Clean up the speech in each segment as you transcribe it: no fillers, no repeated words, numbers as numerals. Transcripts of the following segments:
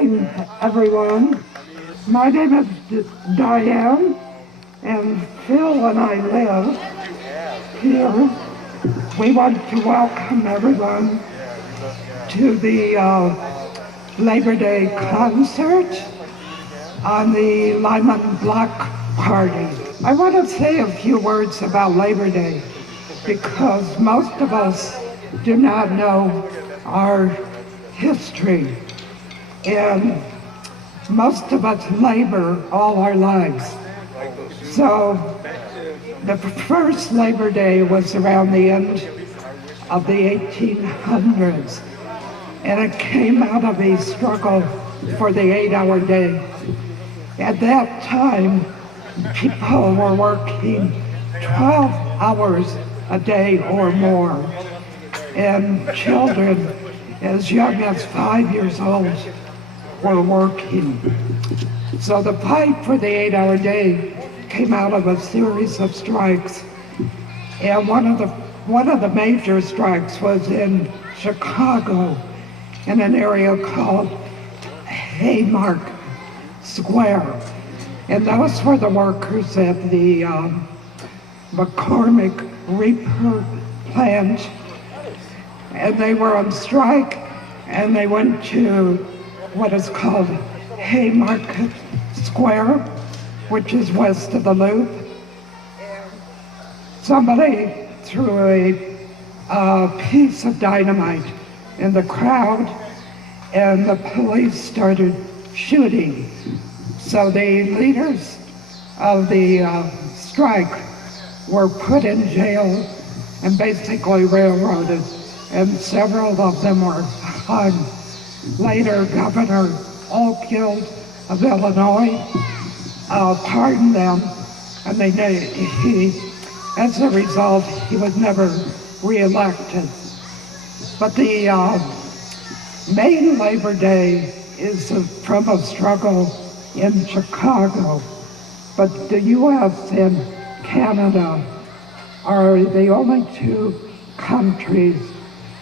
evening, everyone. My name is Diane, and Phil and I live here. We want to welcome everyone to the Labor Day concert on the Lyman Block Party. I want to say a few words about Labor Day because most of us do not know our history, and most of us labor all our lives. So the first Labor Day was around the end of the 1800s, and it came out of a struggle for the 8-hour day. At that time, people were working 12 hours a day or more, and children as young as 5 years old were working. So the fight for the 8-hour day came out of a series of strikes, and one of the major strikes was in Chicago in an area called Haymarket Square, and those were the workers at the McCormick Reaper plant, and they were on strike, and they went to what is called Haymarket Square, which is west of the Loop. Somebody threw a piece of dynamite in the crowd, and the police started shooting. So the leaders of the strike were put in jail and basically railroaded, and several of them were hung. Later, Governor Oakfield of Illinois pardoned them, and as a result, he was never reelected. But the main Labor Day is from a struggle in Chicago, but the U.S. and Canada are the only two countries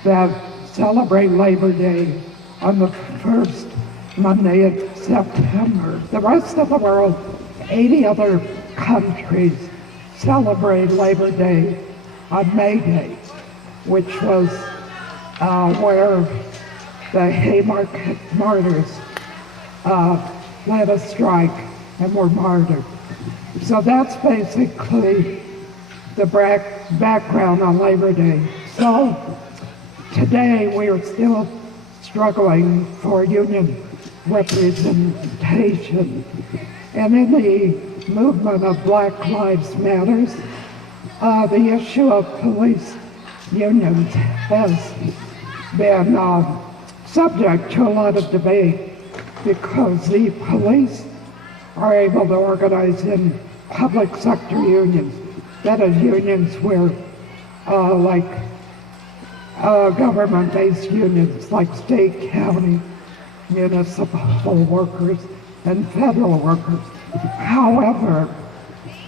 that celebrate Labor Day on the first Monday of September. The rest of the world, 80 other countries, celebrate Labor Day on May Day, which was where the Haymarket martyrs led a strike and were martyred. So that's basically the background on Labor Day. So today we are still struggling for union representation. And in the movement of Black Lives Matters, the issue of police unions has been subject to a lot of debate because the police are able to organize in public sector unions. That is unions where government-based unions like state, county, municipal workers, and federal workers. However,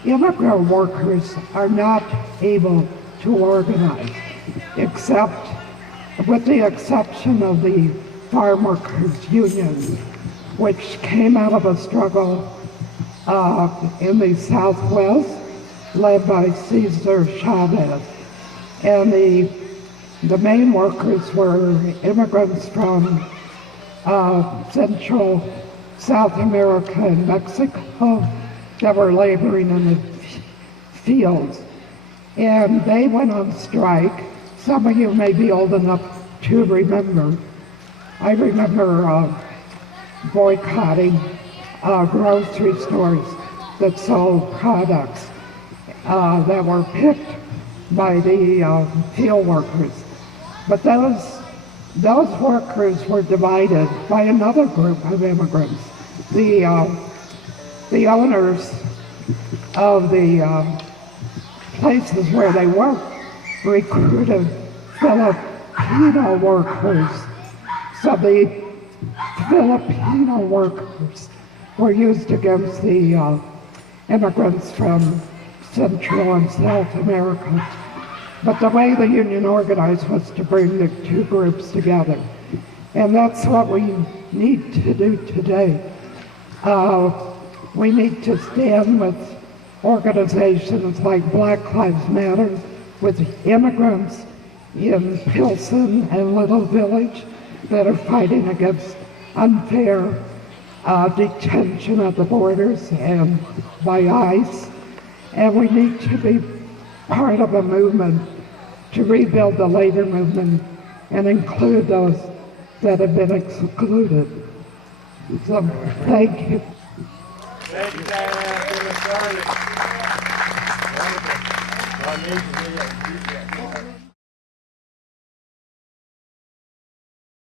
immigrant workers are not able to organize, except with the exception of the farm workers union, which came out of a struggle in the Southwest led by Cesar Chavez. And the main workers were immigrants from Central South America and Mexico that were laboring in the fields. And they went on strike. Some of you may be old enough to remember. I remember boycotting grocery stores that sold products that were picked by the field workers. But those workers were divided by another group of immigrants. The owners of the places where they worked recruited Filipino workers. So the Filipino workers were used against the immigrants from Central and South America. But the way the union organized was to bring the two groups together. And that's what we need to do today. We need to stand with organizations like Black Lives Matter, with immigrants in Pilsen and Little Village that are fighting against unfair detention at the borders and by ICE. And we need to be part of a movement to rebuild the labor movement and include those that have been excluded. So, thank you. Thank you, Diane. Get us started. Wonderful.